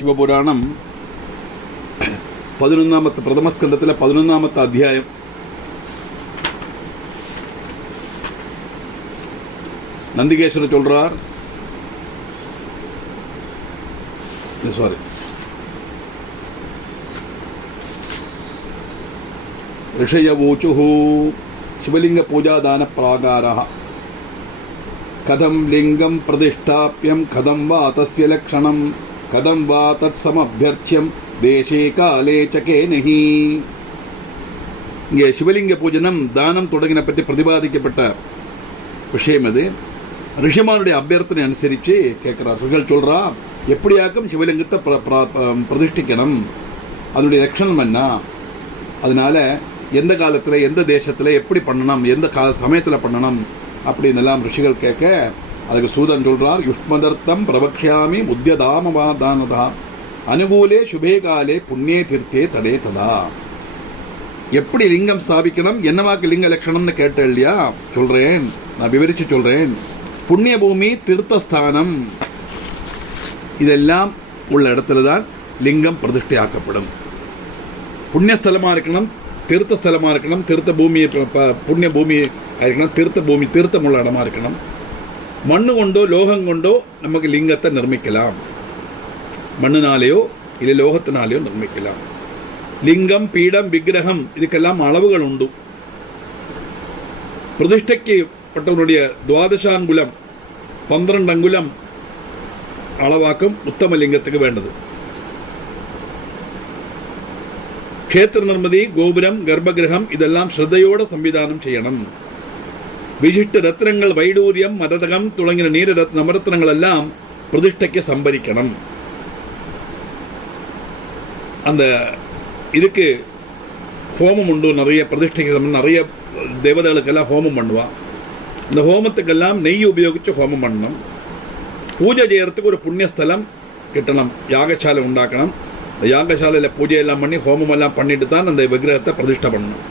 ശിവപുരാണം 11ാമത്തെ പ്രഥമസ്കന്ധത്തിലെ 11ാമത്തെ അധ്യായം. நந்திகேஸ்வரர் சொல்றார், ऋषयवोचुः शिवलिंग पूजादान प्रागारः कथं लिंगं प्रतिष्ठाप्यं कथं वा तस्य लक्षणं कथं वा तत्समभ्यर्च्यं देशे काले च केनहि. இங்கே சிவலிங்க பூஜனம் தானம் தொடங்கின பற்றி பிரதிபாதிக்கப்பட்ட விஷயம். அது ரிஷிமானுடைய அபியர்த்தனை அனுசரித்து கேட்கிறார். ரிஷிகள் சொல்றா, எப்படியாக்கும் சிவலிங்கத்தை பிரதிஷ்டிக்கணும், அதனுடைய லட்சணம் என்ன, அதனால எந்த காலத்தில் எந்த தேசத்தில் எப்படி பண்ணணும், எந்த சமயத்தில் பண்ணணும் அப்படின்னு எல்லாம் ரிஷிகள் கேட்க, அதுக்கு சூதன் சொல்றார், யுஷ்மதர்த்தம் பிரபக்ஷாமி உத்யதாமவாதானதா அனுகூலே சுபே காலே புண்ணியே தீர்த்தே தடே ததா. எப்படி லிங்கம் ஸ்தாபிக்கணும், என்னவாக்கு லிங்க லட்சணம்னு கேட்ட இல்லையா, சொல்றேன், நான் விவரிச்சு சொல்றேன். புண்ணிய பூமி, தீர்த்தஸ்தானம், இதெல்லாம் உள்ள இடத்துல தான் லிங்கம் பிரதிஷ்டையாக்கப்படும். புண்ணியஸ்தலமா இருக்கணும், தீர்த்த ஸ்தலமா இருக்கணும், தீர்த்த பூமி, புண்ணிய பூமி இருக்கணும், தீர்த்த பூமி, தீர்த்தம் உள்ள இடமா இருக்கணும். மண்ணு கொண்டோ லோகம் கொண்டோ நமக்கு லிங்கத்தை நிர்மிக்கலாம். மண்ணினாலேயோ இல்லை லோகத்தினாலேயோ நிர்மிக்கலாம். லிங்கம், பீடம், விக்கிரகம் இதுக்கெல்லாம் அளவுகள் உண்டு. பிரதிஷ்டைக்கப்பட்டவனுடைய 12 அங்குலம் 12 அங்குலம் அளவாக்கும் உத்தம லிங்கத்துக்கு வேண்டது. க்ஷேத்திர நிர்மதி, கோபுரம், கர்ப்பகிரகம் இதெல்லாம் ஸ்ரத்தையோட சம்பிதானம் செய்யணும். விசிஷ்ட ரத்னங்கள், வைடூரியம், மரதகம் தொடங்கின நீர நவரத்னங்கள் எல்லாம் பிரதிஷ்டைக்கு சம்பரிக்கணும். அந்த இதுக்கு ஹோமம் உண்டு, நிறைய பிரதிஷ்டைக்கு நிறைய தேவதைகளுக்கெல்லாம் ஹோமம் பண்ணுவான். இந்த ஹோமத்துக்கெல்லாம் நெய் உபயோகிச்சு ஹோமம் பண்ணணும். பூஜை செய்யறதுக்கு ஒரு புண்ணியஸ்தலம் கிட்டணும், யாகசாலை உண்டாக்கணும். இந்த யாகசாலையில் பூஜையெல்லாம் பண்ணி ஹோமம் எல்லாம் பண்ணிட்டு தான் அந்த விக்கிரகத்தை பிரதிஷ்டை பண்ணணும்.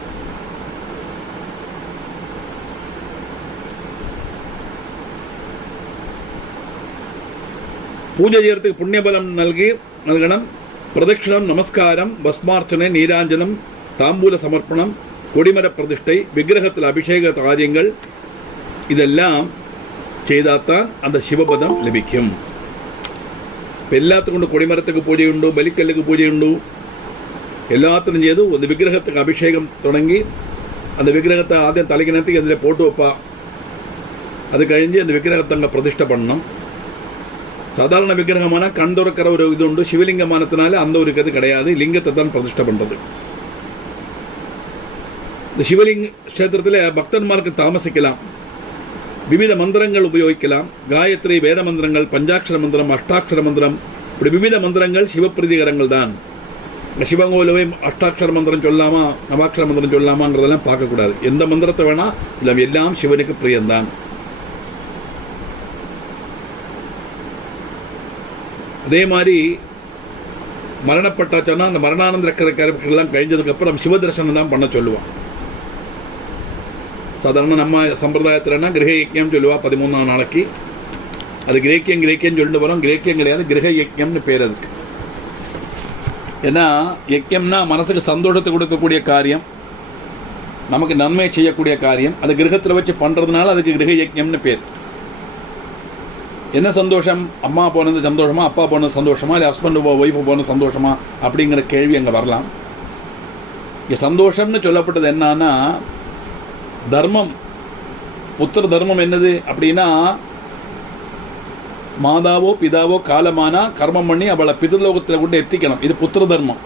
பூஜை செய்யறதுக்கு புண்ணியபலம் நல்கணும். பிரதட்சிணம், நமஸ்காரம், பஸ்மார்ச்சனை, நீராஞ்சனம், தாம்பூல சமர்ப்பணம், கொடிமர பிரதிஷ்டை, விக்கிரகத்தில் அபிஷேக காரியங்கள் இதெல்லாம் செய்தால்தான் அந்த சிவபதம் லபிக்கும். எல்லாத்துக்கும் கொடிமரத்துக்கு பூஜை உண்டு, பலிக்கல்லுக்கு பூஜை உண்டு, எல்லாத்திலும் செய்து அந்த விக்கிரகத்துக்கு அபிஷேகம் தொடங்கி அந்த விக்கிரகத்தை ஆദ്യം தலைக்கிணத்துக்கு அதில் போட்டு வைப்பா. அது கழிஞ்சு அந்த விக்கிரகத்தை அங்கே பிரதிஷ்டை பண்ணணும். சாதாரண விக்கிரகமான கண் துறக்கிற ஒரு இது உண்டு. சிவலிங்கமானத்தினால அந்த ஒரு இது கிடையாது, லிங்கத்தை தான் பிரதிஷ்டை பண்றது. இந்த சிவலிங்க கஷேத்திரத்தில் பக்தன்மாருக்கு தாமசிக்கலாம், விவித மந்திரங்கள் உபயோகிக்கலாம். காயத்ரி, வேத மந்திரங்கள், பஞ்சாட்சர மந்திரம், அஷ்டாட்சர மந்திரம், இப்படி விவித மந்திரங்கள் சிவப்பிரதிகரங்கள் தான். சிவங்கோலவே அஷ்டாட்சர மந்திரம் சொல்லாமா, நவாட்சர மந்திரம் சொல்லாமாங்கிறதெல்லாம் பார்க்கக்கூடாது. எந்த மந்திரத்தை வேணா இல்லை, எல்லாம் சிவனுக்கு பிரியம்தான். அதே மாதிரி மரணப்பட்டாச்சோன்னா அந்த மரணானந்தர கருப்புக்கெல்லாம் கழிஞ்சதுக்கு அப்புறம் சிவதர்சனம் தான் பண்ண சொல்லுவான். சாதாரண நம்ம சம்பிரதாயத்தில்னா கிரக யஜ்யம் சொல்லுவா 13ஆம் நாளைக்கு. அது கிரேக்கியம் சொல்லிட்டு வரோம். கிரேக்கியம் கிடையாது, கிரக யஜ்யம்னு பேர் அதுக்கு. ஏன்னா யஜ்யம்னா மனசுக்கு சந்தோஷத்தை கொடுக்கக்கூடிய காரியம், நமக்கு நன்மை செய்யக்கூடிய காரியம். அது கிரகத்தில் வச்சு பண்றதுனால அதுக்கு கிரக யஜ்யம்னு பேர். என்ன சந்தோஷம், அம்மா போனது சந்தோஷமா, அப்பா போனது சந்தோஷமா, இல்லை ஹஸ்பண்ட் ஒய்ஃபு போனது சந்தோஷமா அப்படிங்கிற கேள்வி அங்கே வரலாம். இங்கே சந்தோஷம்னு சொல்லப்பட்டது என்னன்னா தர்மம், புத்திர தர்மம். என்னது அப்படின்னா, மாதாவோ பிதாவோ காலமானா கர்மம் பண்ணி அவளை பிதர்லோகத்தில் கொண்டு எத்திக்கணும். இது புத்திர தர்மம்.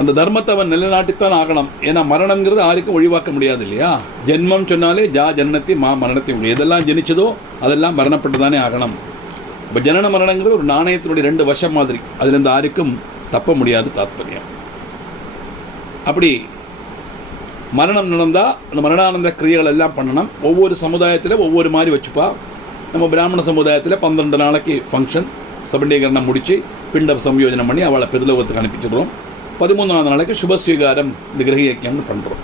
அந்த தர்மத்தை அவன் நிலைநாட்டித்தான் ஆகணும். ஏன்னா மரணம்ங்கிறது யாருக்கும் ஒழிவாக்க முடியாது இல்லையா. ஜென்மம் சொன்னாலே ஜனனத்தை மரணத்தை முடியும். எதெல்லாம் ஜனிச்சதோ அதெல்லாம் மரணப்பட்டு தானே ஆகணும். இப்போ ஜனன மரணங்கிறது ஒரு நாணயத்தினுடைய 2 வசம் மாதிரி, அதுலேருந்து யாருக்கும் தப்ப முடியாது தாத்பரியம். அப்படி மரணம் நடந்தால் அந்த மரணானந்த கிரியைகள் எல்லாம் பண்ணணும். ஒவ்வொரு சமுதாயத்தில் ஒவ்வொரு மாதிரி வச்சுப்பா. நம்ம பிராமண சமுதாயத்தில் 12 நாளைக்கு ஃபங்க்ஷன் சபண்டீகரணம் முடித்து பிண்ட சம்யோஜனம் பண்ணி அவளை பிதலோகத்துக்கு அனுப்பிச்சுடுறோம். 13ஆவது நாளைக்கு சுபஸ்வீகாரம், இந்த கிரக யஜ்யம்னு பண்ணுறோம்.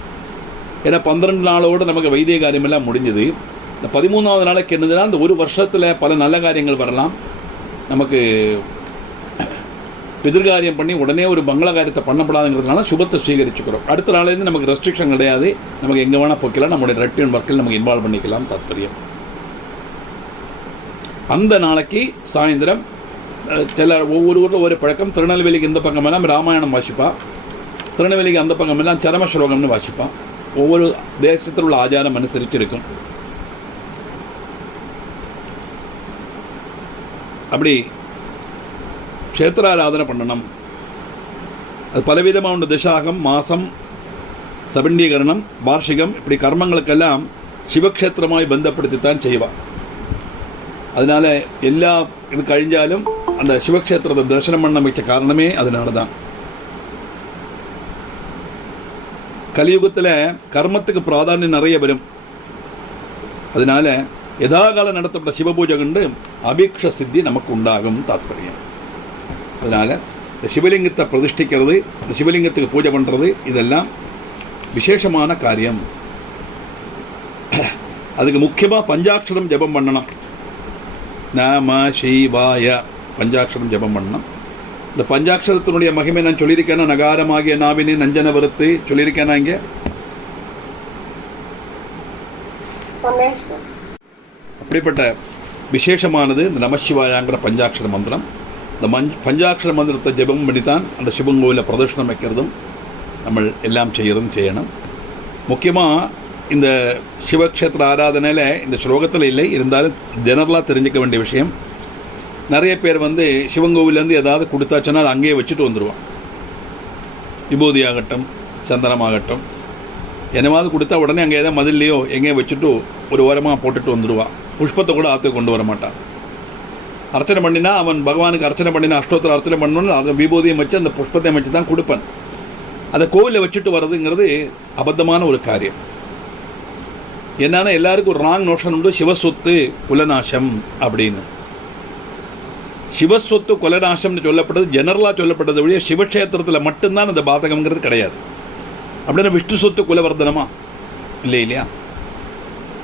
ஏன்னா 12 நாளோடு நமக்கு வைத்திய காரியமெல்லாம் முடிஞ்சது. இந்த 13ஆவது நாளைக்கு என்னதுன்னா, அந்த ஒரு வருஷத்தில் பல நல்ல காரியங்கள் வரலாம். நமக்கு பிதிர்காரியம் பண்ணி உடனே ஒரு மங்கள காரியத்தை பண்ணப்படாதுங்கிறதுனால சுபத்தை ஸ்வீகரிச்சுக்கிறோம். அடுத்த நாள்லேருந்து நமக்கு ரெஸ்ட்ரிக்ஷன் கிடையாது, நமக்கு எங்கே வேணால் போக்கலாம், நம்மளுடைய ரொட்டீன் ஒர்க்கில் நமக்கு இன்வால்வ் பண்ணிக்கலாம். தாத்பரியம் அந்த நாளைக்கு சாயந்தரம் சில ஒவ்வொரு ஊரில் ஒவ்வொரு பழக்கம். திருநெல்வேலிக்கு இந்த பக்கமெல்லாம் ராமாயணம் வாசிப்பா, திருநெல்வேலிக்கு அந்த பக்கமெல்லாம் சரம ஸ்லோகம்னு வாசிப்பான். ஒவ்வொரு தேசத்தில் உள்ள ஆச்சாரம் அனுசரித்து இருக்கும். அப்படி க்ஷேத்திராராதனை பண்ணணும். அது பலவிதமாக உண்டு. தசாகம், மாசம், சபண்டீகரணம், வார்ஷிகம், இப்படி கர்மங்களுக்கெல்லாம் சிவக்ஷேத்திரமாய் பந்தப்படுத்தித்தான் செய்வான். அதனால எல்லா இது கழிஞ்சாலும் அந்த சிவக்ஷேத்திரத்தை தரிசனம் பண்ண வைக்க காரணமே அதனால தான். கலியுகத்தில் கர்மத்துக்கு பிராதானியம் நிறைய வரும். அதனால யதாகாலம் நடத்தப்பட்ட சிவபூஜை கண்டு அபீக்ஷ சித்தி நமக்கு உண்டாகும். தாத்பரியம் அதனால இந்த சிவலிங்கத்தை பிரதிஷ்டிக்கிறது, இந்த சிவலிங்கத்துக்கு பூஜை பண்ணுறது, இதெல்லாம் விசேஷமான காரியம். அதுக்கு முக்கியமாக பஞ்சாட்சரம் ஜபம் பண்ணணும். நம சிவாய பஞ்சாட்சரம் ஜபம் பண்ணணும். இந்த பஞ்சாட்சரத்தினுடைய மகிமை நான் சொல்லியிருக்கேன்னா, நகாரமாகிய நாவினே நஞ்சன வறுத்து சொல்லியிருக்கேனா இங்கே? அப்படிப்பட்ட விசேஷமானது இந்த நமசிவாயாங்கிற பஞ்சாட்சர மந்திரம். இந்த பஞ்சாட்சர மந்திரத்தை ஜபம் பண்ணித்தான் அந்த சிவங்கோவிலில் பிரதர்ஷனம் வைக்கிறதும் நம்ம எல்லாம் செய்யணும். முக்கியமாக இந்த சிவக்ஷேத்திர ஆராதனையில் இந்த ஸ்லோகத்தில் இல்லை, இருந்தாலும் ஜெனரலாக தெரிஞ்சிக்க வேண்டிய விஷயம். நிறைய பேர் சிவங்கோவிலேருந்து ஏதாவது கொடுத்தாச்சுன்னா அதை அங்கேயே வச்சுட்டு வந்துடுவான். விபூதி ஆகட்டும், சந்தனமாகட்டும், என்னவாவது கொடுத்தா உடனே அங்கே ஏதாவது மதில்லையோ எங்கேயோ வச்சுட்டு ஒரு ஓரமாக போட்டுட்டு வந்துடுவான். புஷ்பத்தை கூட ஆற்றுக்கு கொண்டு வர மாட்டான். அர்ச்சனை பண்ணினா அவன் பகவானுக்கு அர்ச்சனை பண்ணினா, அஷ்டோத்திர அர்ச்சனை பண்ணணும்னு விபூதியும் வச்சு அந்த புஷ்பத்தையும் வச்சு தான் கொடுப்பான். அதை கோவிலில் வச்சுட்டு வர்றதுங்கிறது அபத்தமான ஒரு காரியம். என்னன்னா எல்லாருக்கும் ஒரு ராங் நோஷன் உண்டு, சிவசொத்து குலநாசம் அப்படின்னு. சிவஸ்வத்து குலநாசம்னு சொல்லப்பட்டது ஜெனரலாக சொல்லப்பட்டது வழியே சிவக்ஷேத்திரத்தில் மட்டும்தான் அந்த பாதகம்ங்கிறது கிடையாது. அப்படின்னா விஷ்ணு சொத்து குலவர்தனமா இல்லை இல்லையா?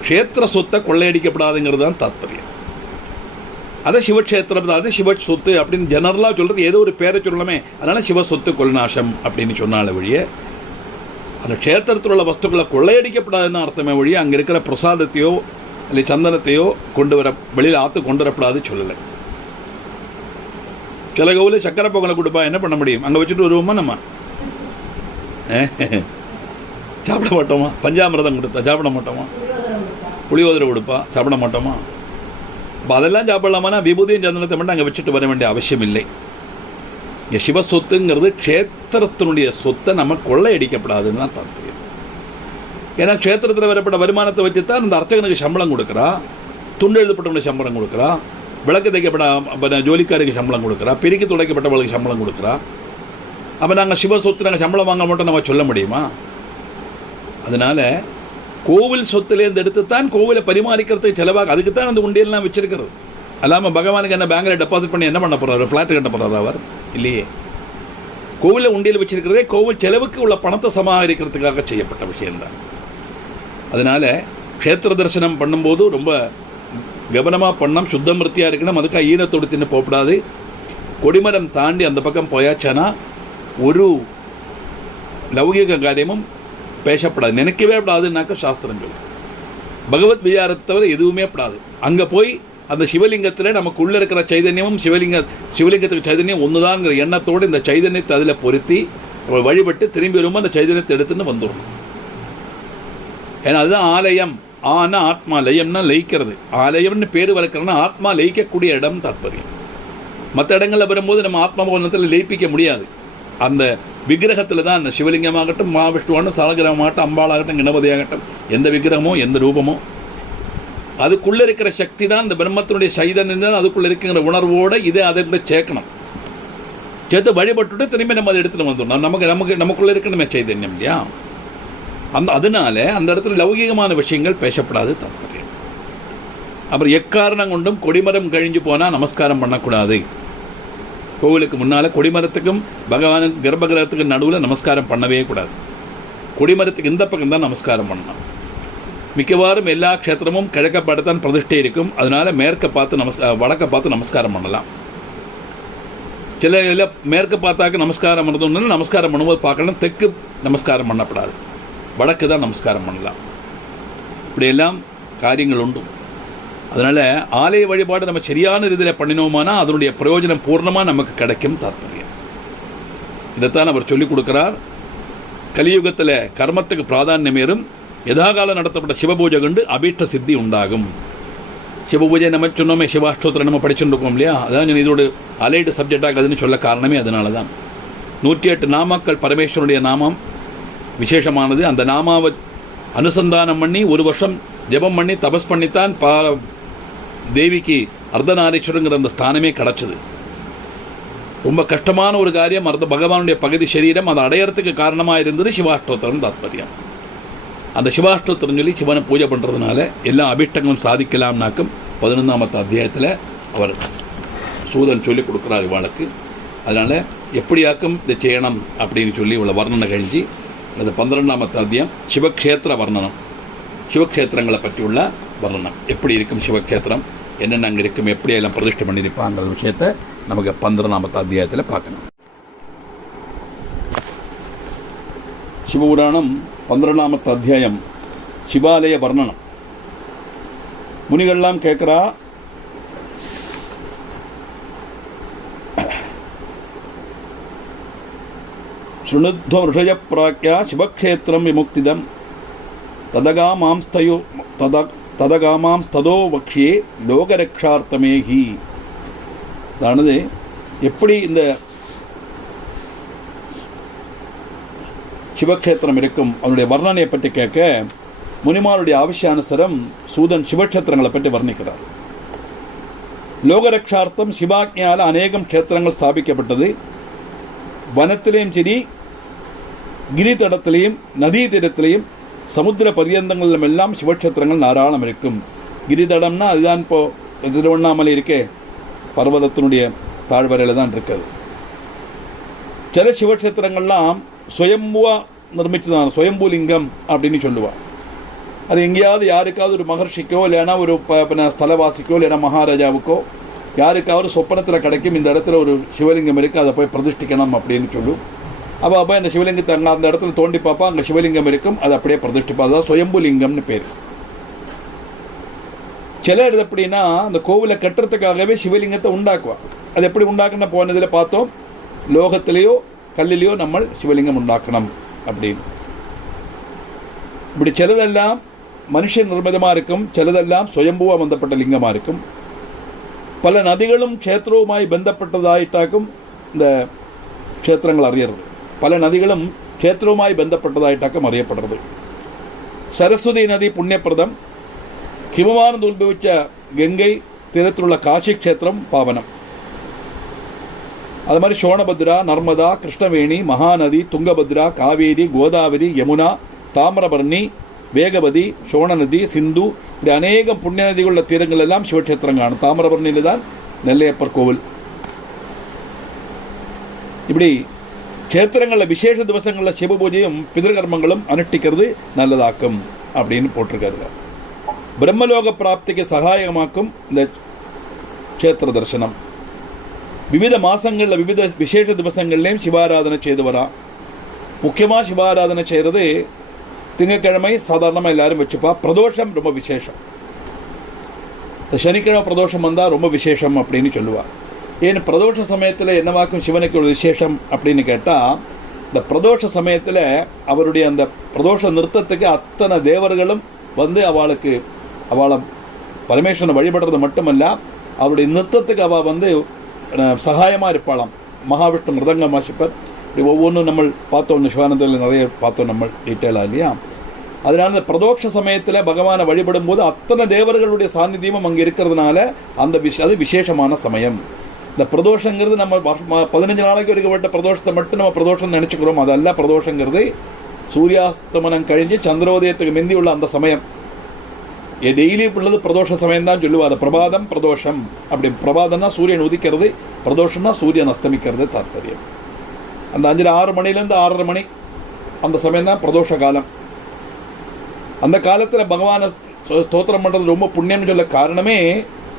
க்ஷேத்திர சொத்தை கொள்ளையடிக்கப்படாதுங்கிறது தான் தாத்பரியம். அதை சிவக்ஷேத்திரம் தான் சிவ சொத்து அப்படின்னு ஜெனரலாக சொல்கிறது, ஏதோ ஒரு பேரை சொல்லலாமே, அதனால் சிவசொத்து குலநாசம் அப்படின்னு சொன்னால வழியே அந்த க்ஷேத்திரத்தில் உள்ள வஸ்துக்களை கொள்ளையடிக்கப்படாதுன்னு அர்த்தமே வழியே அங்கே இருக்கிற பிரசாதத்தையோ இல்லை சந்தனத்தையோ கொண்டு வர வெளியில் ஆற்று கொண்டு வரப்படாது சொல்லலை. சில கோவிலில் சக்கரை பொங்கலை கொடுப்பா, என்ன பண்ண முடியும்? அங்கே வச்சுட்டு வருவோமா நம்ம? சாப்பிட மாட்டோமா? பஞ்சாமிரதம் கொடுத்தா சாப்பிட மாட்டோமா? புளியோதரை கொடுப்பா சாப்பிட மாட்டோமா? இப்போ அதெல்லாம் சாப்பிடலாமான்னா விபூதியும் சந்தனத்தை மட்டும் அங்கே வச்சுட்டு வர வேண்டிய அவசியம் இல்லை. இங்கே சிவ சொத்துங்கிறது க்ஷேத்திரத்தினுடைய சொத்தை நம்ம கொள்ளையடிக்கப்படாதுன்னு தான் தாற்பயம். ஏன்னா க்ஷேத்திரத்தில் வரப்பட்ட வருமானத்தை வச்சு தான் அந்த அர்ச்சகனுக்கு சம்பளம் கொடுக்குறா, துண்டு எழுதப்பட்டவனுக்கு சம்பளம் கொடுக்குறா, விளக்கு தைக்கப்பட்ட ஜோலிக்காருக்கு சம்பளம் கொடுக்குறா, பெருக்கி துடைக்கப்பட்டவளுக்கு சம்பளம் கொடுக்குறா. அப்போ நாங்கள் சிவ சொத்து நாங்கள் சம்பளம் வாங்க மாட்டோம் நம்ம சொல்ல முடியுமா? அதனால கோவில் சொத்துலேருந்து எடுத்து தான் கோவிலை பரிமாறிக்கிறதுக்கு செலவாக, அதுக்கு தான் அந்த உண்டியெல்லாம் வச்சிருக்கிறது. அல்லாமல் பகவானுக்கு என்ன பேங்கில் டெபாசிட் பண்ணி என்ன பண்ண போகிறாரு? ஃப்ளாட்டு கட்ட போகிறாரு அவர்? இல்லையே. கோவிலில் உண்டியல் வச்சிருக்கிறதே கோவில் செலவுக்கு உள்ள பணத்தை சமாளிக்கிறதுக்காக செய்யப்பட்ட விஷயம்தான். அதனால க்ஷேத்திர தரிசனம் பண்ணும்போது ரொம்ப கவனமாக பண்ணணும், சுத்தமிருத்தியாக இருக்கணும். அதுக்காக ஈரத்தோடு தின்னு போகக்கூடாது. கொடிமரம் தாண்டி அந்த பக்கம் போயாச்சானா ஒரு லௌகிக காரியமும் பேசப்படாது, நினைக்கவே படாதுன்னாக்க சாஸ்திரம் சொல்லும். பகவத் விசாரத்தை தவிர எதுவுமே படாது. அங்கே போய் அந்த சிவலிங்கத்தில் நமக்கு உள்ள இருக்கிற சைதன்யமும் சிவலிங்கத்துக்கு சைதன்யம் ஒன்றுதான்ங்கிற எண்ணத்தோடு இந்த சைதன்யத்தை அதில் பொருத்தி வழிபட்டு திரும்பி வரும்போது அந்த சைதன்யத்தை எடுத்துன்னு வந்துடணும். ஏன்னா அதுதான் ஆலயம். ஆனா ஆத்மா, லயம்னா லயிக்கிறது. ஆலயம்னு பேர் வளர்க்குறோன்னா ஆத்மா லயிக்கக்கூடிய இடம் தாற்பயம். மற்ற இடங்களில் வரும்போது நம்ம ஆத்மா போனத்தில் லயிப்பிக்க முடியாது. அந்த விக்கிரகத்தில் தான் அந்த சிவலிங்கமாகட்டும், மகாவிஷ்ணுவாகட்டும், சாலகிரகமாகட்டும், அம்பாளாகட்டும், கணபதியாகட்டும், எந்த விக்கிரகமோ எந்த ரூபமோ அதுக்குள்ளே இருக்கிற சக்தி தான் இந்த பிரம்மத்தினுடைய சைதன்யம் தான் அதுக்குள்ளே இருக்கிற உணர்வோடு இதை அதை கூட சேர்க்கணும். சேர்த்து வழிபட்டுட்டு திரும்பி நம்ம அதை எடுத்துகிட்டு வந்துடணும். நமக்குள்ளே இருக்கணுமே சைதன்யம் இல்லையா? அதனால அந்த இடத்துல லௌகிகமான விஷயங்கள் பேசப்படாது தாற்பயம். அப்புறம் எக்காரணம் கொண்டும் கொடிமரம் கழிஞ்சு போனால் நமஸ்காரம் பண்ணக்கூடாது. கோவிலுக்கு முன்னால் கொடிமரத்துக்கும் பகவானுக்கு கர்ப்பகிரகத்துக்கு நடுவில் நமஸ்காரம் பண்ணவே கூடாது. கொடிமரத்துக்கு இந்த பக்கம் தான் நமஸ்காரம் பண்ணணும். மிக்கவாறும் எல்லா க்ஷேத்திரமும் கிழக்க பார்த்து தான் பிரதிஷ்டை இருக்கும். அதனால மேற்க பார்த்து வடக்க பார்த்து நமஸ்காரம் பண்ணலாம். சில இதில் மேற்கு பார்த்தாக்க நமஸ்காரம் பண்ணதுன்னு நமஸ்காரம் பண்ணும்போது பார்க்கணும், தெற்கு நமஸ்காரம் பண்ணப்படாது, வடக்கு தான் நமஸ்காரம் பண்ணலாம். இப்படியெல்லாம் காரியங்கள் உண்டு. அதனால் ஆலய வழிபாடு நம்ம சரியான ரீதியில் பண்ணினோமானா அதனுடைய பிரயோஜனம் பூர்ணமாக நமக்கு கிடைக்கும் தாற்பயம். இதைத்தான் அவர் சொல்லிக் கொடுக்கிறார். கலியுகத்தில் கர்மத்துக்கு பிராதானியம் ஏறும், யதாகாலம் நடத்தப்பட்ட சிவபூஜை கண்டு அபீஷ்ட சித்தி உண்டாகும். சிவபூஜை நம்ம சொன்னோமே, சிவாஷ்டோத்திரம் நம்ம படிச்சுட்டு இருக்கோம் இல்லையா, அதான் இதோட அலைடு சப்ஜெக்டாக அதுன்னு சொல்ல காரணமே அதனால தான். 108 நாமாக்கள் பரமேஸ்வரனுடைய நாமம் விசேஷமானது. அந்த நாமாவை அனுசந்தானம் பண்ணி ஒரு வருஷம் ஜபம் பண்ணி தபஸ் பண்ணித்தான் தேவிக்கு அர்த்தநாரீஸ்வரங்கிற அந்த ஸ்தானமே கிடச்சிது. ரொம்ப கஷ்டமான ஒரு காரியம். பகவானுடைய பகுதி சரீரம் அதை அடையறதுக்கு காரணமாக இருந்தது சிவாஷ்டோத்திரம் தாத்பரியம். அந்த சிவாஷ்டோத்திரம் சொல்லி சிவனை பூஜை பண்ணுறதுனால எல்லா அபிஷ்டங்களும் சாதிக்கலாம்னாக்கும் 11ஆம் அத்தியாயத்தில் அவர் சூதன் சொல்லி கொடுக்குறார் இவாளுக்கு. அதனால் எப்படியாக்கும் இதை செய்யணும் அப்படின்னு சொல்லி இவ்வளோ வர்ணனை கழிஞ்சு அந்த 12ஆம் அத்தியாயம் சிவக்ஷேத்திர வர்ணனம், சிவக்ஷேத்திரங்களை பற்றி உள்ள வர்ணனம். எப்படி இருக்கும் சிவக்ஷேத்திரம், என்னென்ன அங்கே இருக்கும், எப்படி எல்லாம் பிரதிஷ்டை பண்ணியிருப்பாங்கிற விஷயத்தை நமக்கு 12ஆம் அத்தியாயத்தில் பார்க்கணும். சிவபுராணம் 12ஆம் அத்தியாயம் சிவாலய வர்ணனம். முனிகள்லாம் கேட்குறா, ஸ்ருணுத்வ ரிஷய பிராக்யா சிவக்ஷேத்திரம் விமுக்திதம் ததகாமாம்ஸ்ததோ வக்ஷே லோகரக்ஷார்த்தமேகி. அதானது எப்படி இந்த சிவக்ஷேத்திரம் இருக்கும் அதனுடைய வர்ணனையை பற்றி கேட்க முனிமாருடைய ஆവശ്யானுசரம் சூதன் சிவக்ஷேத்திரங்களை பற்றி வர்ணிக்கிறார். லோகரக்ஷார்த்தம் சிவாக்ஞால அநேகம் க்ஷேத்திரங்கள் ஸ்தாபிக்கப்பட்டது. வனத்திலேயும் சரி, கிரி தடத்திலையும், நதி தீரத்திலையும், சமுத்திர பரியந்தங்களிலும் எல்லாம் சிவக்ஷேத்திரங்கள் தாராளம் இருக்கும். கிரிதடம்னா அதுதான் இப்போ திருவண்ணாமலை இருக்கே, பர்வதத்தினுடைய தாழ்வரையில் தான் இருக்குது. சில சிவக்ஷேத்திரங்கள்லாம் சுயம்புவா நிர்மிச்சுதான், சுயம்புலிங்கம் அப்படின்னு சொல்லுவாள். அது எங்கேயாவது யாருக்காவது ஒரு மகர்ஷிக்கோ இல்லைன்னா ஒரு ஸ்தலவாசிக்கோ இல்லைன்னா மகாராஜாவுக்கோ யாருக்காவது சொப்பனத்தில் கிடைக்கும், இந்த இடத்துல ஒரு சிவலிங்கம் இருக்குது, அதை போய் பிரதிஷ்டிக்கணும் அப்படின்னு சொல்லும். அப்போ இந்த சிவலிங்கத்தை அந்த இடத்துல தோண்டி பார்ப்பா, அங்கே சிவலிங்கம் இருக்கும், அதை அப்படியே பிரதிஷ்டிப்பா. அதுதான் சுயம்புலிங்கம்னு பேர். சில இடத்து எப்படின்னா அந்த கோவிலை கட்டுறதுக்காகவே சிவலிங்கத்தை உண்டாக்குவான். அது எப்படி உண்டாக்கணும் போனதில் பார்த்தோம், லோகத்திலேயோ கல்லிலேயோ நம்ம சிவலிங்கம் உண்டாக்கணும் அப்படின்னு. இப்படி சிலதெல்லாம் மனுஷன் நிர்மிதமாக இருக்கும், சிலதெல்லாம் சுயம்புவா பந்தப்பட்ட லிங்கமாக இருக்கும். பல நதிகளும் க்ஷேத்திரவுமாய் பந்தப்பட்டதாயிட்டாக்கும் இந்த க்ஷேத்திரங்கள் அறியறது. பல நதிகளும் க்ஷேத்திரவுமாய் பந்தப்பட்டதாயிட்டாக்கும் அறியப்படுறது. சரஸ்வதி நதி புண்ணியப்பிரதம். ஹிமவானது உத்பவிச்ச கங்கை தீரத்திலுள்ள காசி க்ஷேத்திரம் பாவனம். அது மாதிரி சோணபத்ரா, நர்மதா, கிருஷ்ணவேணி, மகாநதி, துங்கபத்ரா, காவேரி, கோதாவரி, யமுனா, தாமிரபரணி, வேகவதி, சோழநதி, சிந்து, இப்படி அநேகம் புண்ணிய நதிகளுள்ள தீரங்கள் எல்லாம் சிவக்ஷேத்திரம் காணும். தாமிரபரணியில் தான் நெல்லையப்பர் கோவில். இப்படி க்ஷேத்திரங்களில் விசேஷ திவசங்களில் சிவ பூஜையும் பிதர்கர்மங்களும் அனுஷ்டிக்கிறது நல்லதாக்கும் அப்படின்னு போட்டிருக்காரு. பிரம்மலோக பிராப்திக்கு சகாயமாக்கும் இந்த க்ஷேத்திர தரிசனம். விவித மாசங்களில் விவித விசேஷ திவசங்கள்லையும் சிவாராதனை செய்து வரா. முக்கியமாக சிவாராதனை செய்கிறது திங்கக்கிழமை சாதாரணமாக எல்லாரும் வச்சுப்பா. பிரதோஷம் ரொம்ப விசேஷம். சனிக்கிழமை பிரதோஷம் வந்தால் ரொம்ப விசேஷம் அப்படின்னு சொல்லுவாள். ஏன் பிரதோஷ சமயத்தில் என்னவாக்கும் சிவனுக்கு ஒரு விசேஷம் அப்படின்னு கேட்டால், இந்த பிரதோஷ சமயத்தில் அவருடைய அந்த பிரதோஷ நிறுத்தத்துக்கு அத்தனை தேவர்களும் வந்து அவளை பரமேஸ்வரனை வழிபடுறது மட்டுமல்ல, அவருடைய நிறுத்தத்துக்கு அவள் வந்து சகாயமாக இருப்பாளாம். மகாவிஷ்ணு மிருதங்க வாசிப்பர். இப்படி ஒவ்வொன்றும் நம்ம பார்த்தோம், சிவானந்தத்தில் நிறைய பார்த்தோம் நம்ம டீட்டெயிலாக இல்லையா. அதனால இந்த பிரதோஷ சமயத்தில் பகவானை வழிபடும் போது அத்தனை தேவர்களுடைய சாநித்தியமும் அங்கே இருக்கிறதுனால அது விசேஷமான சமயம். இந்த பிரதோஷங்கிறது நம்ம 15 நாளைக்கு இருக்கப்பட்ட பிரதோஷத்தை மட்டும் நம்ம பிரதோஷம் நினச்சிக்கிறோம். அதெல்லாம் பிரதோஷங்கிறது சூரியாஸ்தமனம் கழிஞ்சு சந்திரோதயத்துக்கு மிந்தி உள்ள அந்த சமயம். டெய்லி உள்ளது பிரதோஷ சமயம் தான் சொல்லுவார். பிரபாதம் பிரதோஷம். அப்படி பிரபாதம்னா சூரியன் உதிக்கிறது, பிரதோஷம்னா சூரியன் அஸ்தமிக்கிறது தாற்பயம். அந்த 6 மணிலேருந்து 6:30 மணி அந்த சமயம் தான் பிரதோஷ காலம். அந்த காலத்தில் பகவானை ஸ்தோத்திரம் பண்ணுறது ரொம்ப புண்ணியம்னு சொல்ல காரணமே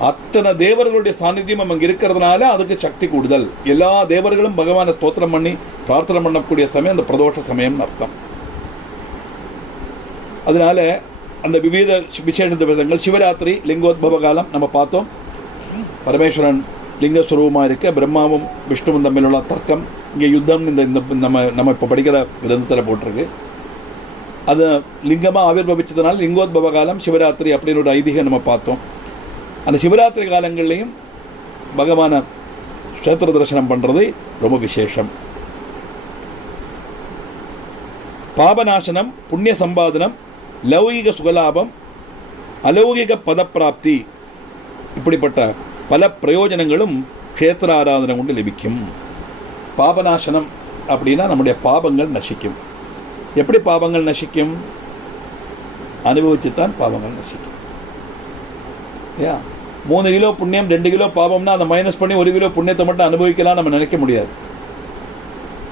அத்தனை தேவர்களுடைய சாநித்தியம் அங்கே இருக்கிறதுனால அதுக்கு சக்தி கூடுதல். எல்லா தேவர்களும் பகவானை ஸ்தோத்திரம் பண்ணி பிரார்த்தனை பண்ணக்கூடிய சமயம் அந்த பிரதோஷ சமயம் அர்த்தம். அதனால அந்த விவித விசேஷ விதங்கள், சிவராத்திரி லிங்கோத்பவ காலம் நம்ம பார்த்தோம். பரமேஸ்வரன் லிங்கஸ்வரூபமாக இருக்க பிரம்மாவும் விஷ்ணுவும் தம்மிலுள்ள தர்க்கம், இங்கே யுத்தம் இந்த நம்ம இப்போ படிக்கிற கிரந்தத்தில் போட்டிருக்கு. அது லிங்கமாக ஆவிர்வவிச்சதுனால லிங்கோத்பவ காலம் சிவராத்திரி அப்படின்னு ஒரு ஐதீகம் நம்ம பார்த்தோம். அந்த சிவராத்திரி காலங்கள்லையும் பகவானை க்ஷேத்திர தரிசனம் பண்ணுறது ரொம்ப விசேஷம். பாபநாசனம், புண்ணிய சம்பாதனம், லௌகிக சுகலாபம், அலௌகிக பதப்பிராப்தி, இப்படிப்பட்ட பல பிரயோஜனங்களும் க்ஷேத்திர ஆராதனை கொண்டு லபிக்கும். பாபநாசனம் அப்படின்னா நம்முடைய பாபங்கள் நசிக்கும். எப்படி பாபங்கள் நசிக்கும்? அனுபவிச்சுத்தான் பாபங்கள் நசிக்கும். 3 கிலோ புண்ணியம் 2 கிலோ பாபம்னா அதை மைனஸ் பண்ணி 1 கிலோ புண்ணியத்தை மட்டும் அனுபவிக்கலாம் நம்ம நினைக்க முடியாது.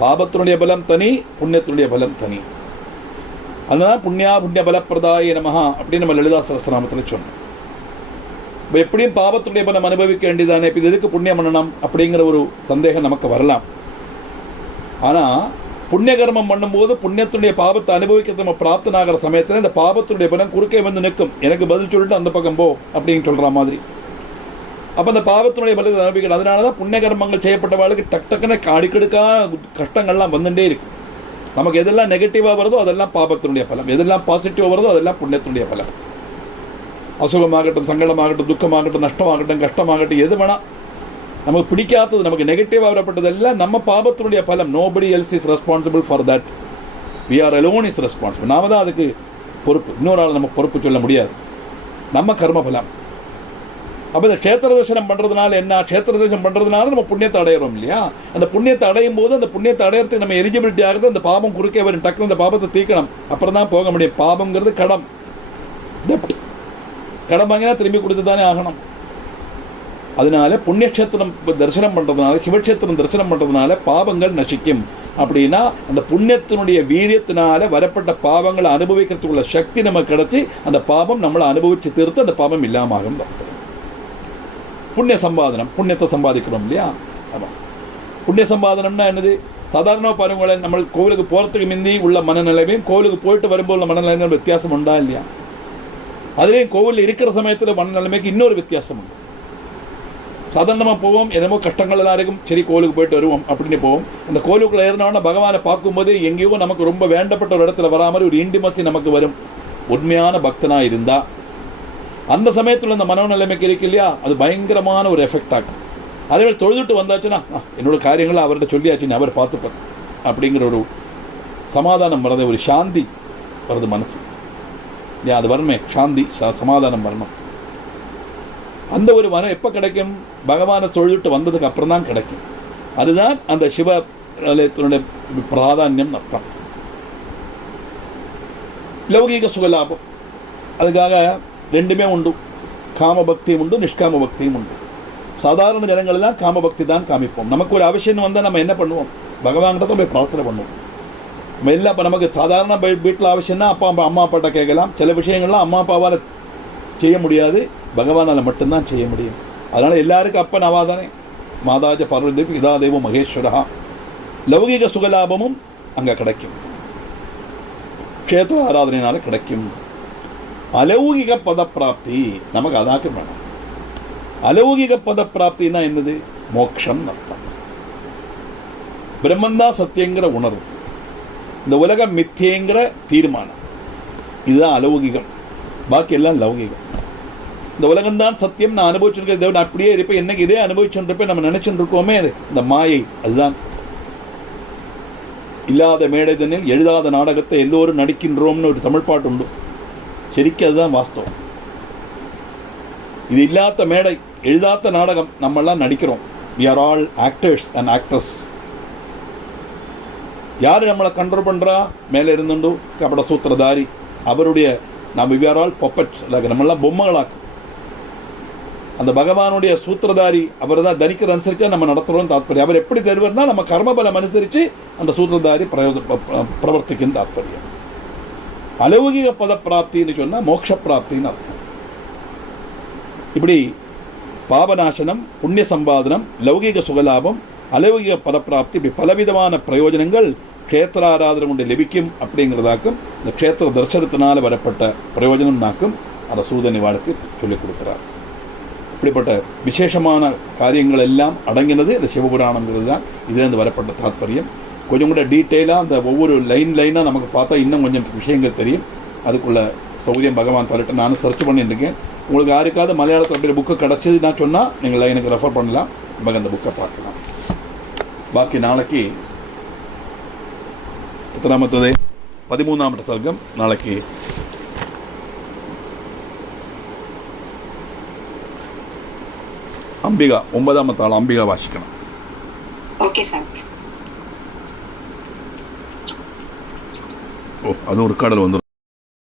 பாபத்தினுடைய பலம் தனி, புண்ணியத்தினுடைய பலம் தனி. அதனால புண்ணிய பலப்பிரதாய நமஹா அப்படின்னு நம்ம லலிதா சகஸ்ரநாமத்தில் சொன்னோம். இப்போ எப்படியும் பாபத்துடைய பலம் அனுபவிக்க வேண்டியதானே, இப்போ இது எதுக்கு புண்ணியம் பண்ணணும் அப்படிங்கிற ஒரு சந்தேகம் நமக்கு வரலாம். ஆனால் புண்ணிய கர்மம் பண்ணும்போது புண்ணியத்துடைய பாபத்தை அனுபவிக்கிறது நம்ம பிராப்தனாகிற சமயத்தில் இந்த பாபத்துடைய பலம் குறுக்கே வந்து நிற்கும். எனக்கு பதில் சொல்லிட்டு அந்த பக்கம் போ அப்படின்னு சொல்கிற மாதிரி. அப்போ அந்த பாவத்தினுடைய பலத்தை அனுபவிக்கிறது. அதனால தான் புண்ணிய கர்மங்கள் செய்யப்பட்டவாளுக்கு டக்குன்னு அடிக்கடுக்கா கஷ்டங்கள்லாம் வந்துட்டே இருக்கும். நமக்கு எதெல்லாம் நெகட்டிவாக வருதோ அதெல்லாம் பாபத்தினுடைய பலம், எதெல்லாம் பாசிட்டிவாக வருதோ அதெல்லாம் புண்ணியத்தினுடைய பலம். அசுகமாகட்டும், சங்கடமாகட்டும், துக்கமாகட்டும், நஷ்டமாகட்டும், கஷ்டமாகட்டும், எது வேணா நமக்கு பிடிக்காதது, நமக்கு நெகட்டிவாக வரப்பட்டதெல்லாம் நம்ம பாபத்தினுடைய பலம். Nobody else is responsible for that. We are alone is responsible. நாம தான் அதுக்கு பொறுப்பு. இன்னொரு ஆள் நம்ம பொறுப்பு சொல்ல முடியாது. நம்ம கர்ம பலம். அப்போ இந்த க்ஷேத்திர தரிசனம் பண்ணுறதுனால என்ன? க்ஷேத்திர தரிசனம் பண்ணுறதுனால நம்ம புண்ணியத்தை அடையிறோம் இல்லையா? அந்த புண்ணியத்தை அடையும் போது அந்த புண்ணியத்தை அடையிறதுக்கு நம்ம எலிஜிபிலிட்டி ஆகுது. அந்த பாபம் குறுக்கே வரும். டக்குனு அந்த பாபத்தை தீக்கணும், அப்புறம் தான் போக முடியும். பாபங்கிறது கடம், டெப்ட். கடன் வாங்கினா திரும்பி கொடுத்து தானே ஆகணும். அதனால புண்ணியக்ஷேத்திரம் தரிசனம் பண்ணுறதுனால, சிவக்ஷேத்திரம் தரிசனம் பண்ணுறதுனால பாவங்கள் நசிக்கும். அப்படின்னா அந்த புண்ணியத்தினுடைய வீரியத்தினால வரப்பட்ட பாவங்களை அனுபவிக்கிறதுக்குள்ள சக்தி நமக்கு கிடைச்சி அந்த பாவம் நம்மளை அனுபவிச்சு தீர்த்து அந்த பாவம் இல்லாம ஆகும். புண்ணிய சம்பாதனம், புண்ணியத்தை சம்பாதிக்கிறோம் இல்லையா? ஆமாம். புண்ணிய சம்பாதனம்னா என்னது? சாதாரண பாருங்கள, நம்ம கோவிலுக்கு போகிறதுக்கு முந்தி உள்ள மனநிலைமையும் கோவிலுக்கு போயிட்டு வரும்போது உள்ள மனநிலைமையும் வித்தியாசம் உண்டா இல்லையா? அதுலேயும் கோவிலில் இருக்கிற சமயத்தில் மனநிலைமைக்கு இன்னொரு வித்தியாசம் உண்டு. சாதாரணமாக போவோம், என்னமோ கஷ்டங்கள் எல்லாம் இருக்கும், சரி கோவிலுக்கு போயிட்டு வருவோம் அப்படின்னு போவோம். அந்த கோவிலுக்குள்ள ஏறினோன்னா பகவானை பார்க்கும்போது எங்கேயோ நமக்கு ரொம்ப வேண்டப்பட்ட ஒரு இடத்துல வரா மாதிரி ஒரு இன்டிமசி நமக்கு வரும். உண்மையான பக்தனாக இருந்தால் அந்த சமயத்தில் அந்த மனநிலைமைக்கு இருக்கு இல்லையா, அது பயங்கரமான ஒரு எஃபெக்ட் ஆகும். அதே மாதிரி தொழுதுட்டு வந்தாச்சுன்னா என்னோட காரியங்களை அவர்கிட்ட சொல்லியாச்சுன்னு அவர் பார்த்துப்பார் அப்படிங்கிற ஒரு சமாதானம் வரது, ஒரு சாந்தி வருது மனசு. அது வரணுமே, சாந்தி சமாதானம் வரணும். அந்த ஒரு மனம் எப்போ கிடைக்கும்? பகவானை தொழுதுட்டு வந்ததுக்கு அப்புறம் தான் கிடைக்கும். அதுதான் அந்த சிவ ஆலயத்தினுடைய பிராதான்யம் அர்த்தம். லௌகீக சுகலாபம், அதுக்காக ரெண்டுமே உண்டு. காம பக்தியும் உண்டு, நிஷ்காம பக்தியும் உண்டு. சாதாரண ஜனங்கள் எல்லாம் காம பக்தி தான் காமிப்போம். நமக்கு ஒரு அவசியம் வந்தால் நம்ம என்ன பண்ணுவோம்? பகவான்கிட்ட போய் பிரார்த்தனை பண்ணுவோம். நம்ம எல்லாம் இப்போ நமக்கு சாதாரண வீட்டில் அவசியம்னா அம்மா அப்பாட்ட கேட்கலாம். சில விஷயங்கள்லாம் அம்மா அப்பாவால் செய்ய முடியாது, பகவானால் மட்டும்தான் செய்ய முடியும். அதனால எல்லாருக்கும் அப்பன் அவாதானே. மாதாஜ பார்வதி இதா தேவ மகேஸ்வரா. லௌகிக சுகலாபமும் அங்கே கிடைக்கும், க்ஷேத்திர ஆராதனையினால கிடைக்கும். அலௌகிக பத பிராப்தி நமக்கு அதாக்கு வேணும். அலௌகிக பத பிராப்தினா என்னது? மோட்சம் அர்த்தம். பிரம்மந்தான் சத்தியங்கிற உணர்வு, இந்த உலகம் மித்தியங்கிற தீர்மானம், இதுதான் அலௌகிகம். பாக்கி எல்லாம் லௌகிகம். இந்த உலகம்தான் சத்தியம், நான் அனுபவிச்சுருக்கேன், தேவன் அப்படியே இருப்பேன், என்னைக்கு இதே அனுபவிச்சுருப்பேன் நம்ம நினைச்சுட்டு இருக்கோமே, இந்த மாயை. அதுதான் இல்லாத மேடைதனில் எழுதாத நாடகத்தை எல்லோரும் நடிக்கின்றோம்னு ஒரு தமிழ் பாட்டு உண்டு. சரிக்கு அதுதான் வாஸ்தவம். இது இல்லாத மேடை, எழுதாத நாடகம், நம்மெல்லாம் நடிக்கிறோம். we are all actors and actors. யார் நம்மளை கண்ட்ரோல் பண்ணுறா? மேலே இருந்துண்டு கபட சூத்திரதாரி, அவருடைய நம்ம we are all puppets, நம்மளாம் பொம்மைகளாக்கும். அந்த பகவானுடைய சூத்திரதாரி அவர் தான் தனிக்கிற அனுசரிச்சா நம்ம நடத்துகிறோம் தாற்பயம். அவர் எப்படி தருவார்னா நம்ம கர்மபலம் அனுசரித்து அந்த சூத்திரதாரி பிரவர்த்திக்கும் தாற்பயம். அலௌகிக பத பிராப்தின்னு சொன்னால் மோட்ச பிராப்தின்னு அர்த்தம். இப்படி പാപനാശനം, പുണ്യസമ്പാദനം, ലൗകിക സുഖലാഭം, അലൗകിക പദപ്രാപ്തി, இப்படி பலவிதமான பிரயோஜனங்கள் க்ஷேத்ராராதனை கொண்டு லபிக்கும் அப்படிங்கிறதாக்கும் இந்த க்ஷேத்திர தரிசனத்தினால வரப்பட்ட பிரயோஜனம்னாக்கும் அதை சூதனிவாளுக்கு சொல்லிக் கொடுக்கிறார். இப்படிப்பட்ட விசேஷமான காரியங்கள் எல்லாம் அடங்கினது இந்த சிவபுராணங்கிறது தான் இதிலிருந்து வரப்பட்ட தாத்பரியம். கொஞ்சம் கூட டீட்டெயிலாக அந்த ஒவ்வொரு லைனாக நமக்கு பார்த்தா இன்னும் கொஞ்சம் விஷயங்கள் தெரியும். அதுக்குள்ள சௌகரியம் பகவான் தரட்டு. நானும் சர்ச் பண்ணிட்டு இருக்கேன். உங்களுக்கு யாருக்காவது மலையாளத்தில் அப்படி புக்கு கிடச்சது நான் சொன்னால் நீங்கள் எனக்கு ரெஃபர் பண்ணலாம். நமக்கு அந்த புக்கை பார்க்கலாம். பாக்கி நாளைக்கு எத்தனாமத்தது 13ஆம் சர்க்கம் நாளைக்கு அம்பிகா 9ஆம் ஆள் அம்பிகா வாசிக்கணும். Okay sir. ஓ அது ஒரு கடல் வந்துடும்.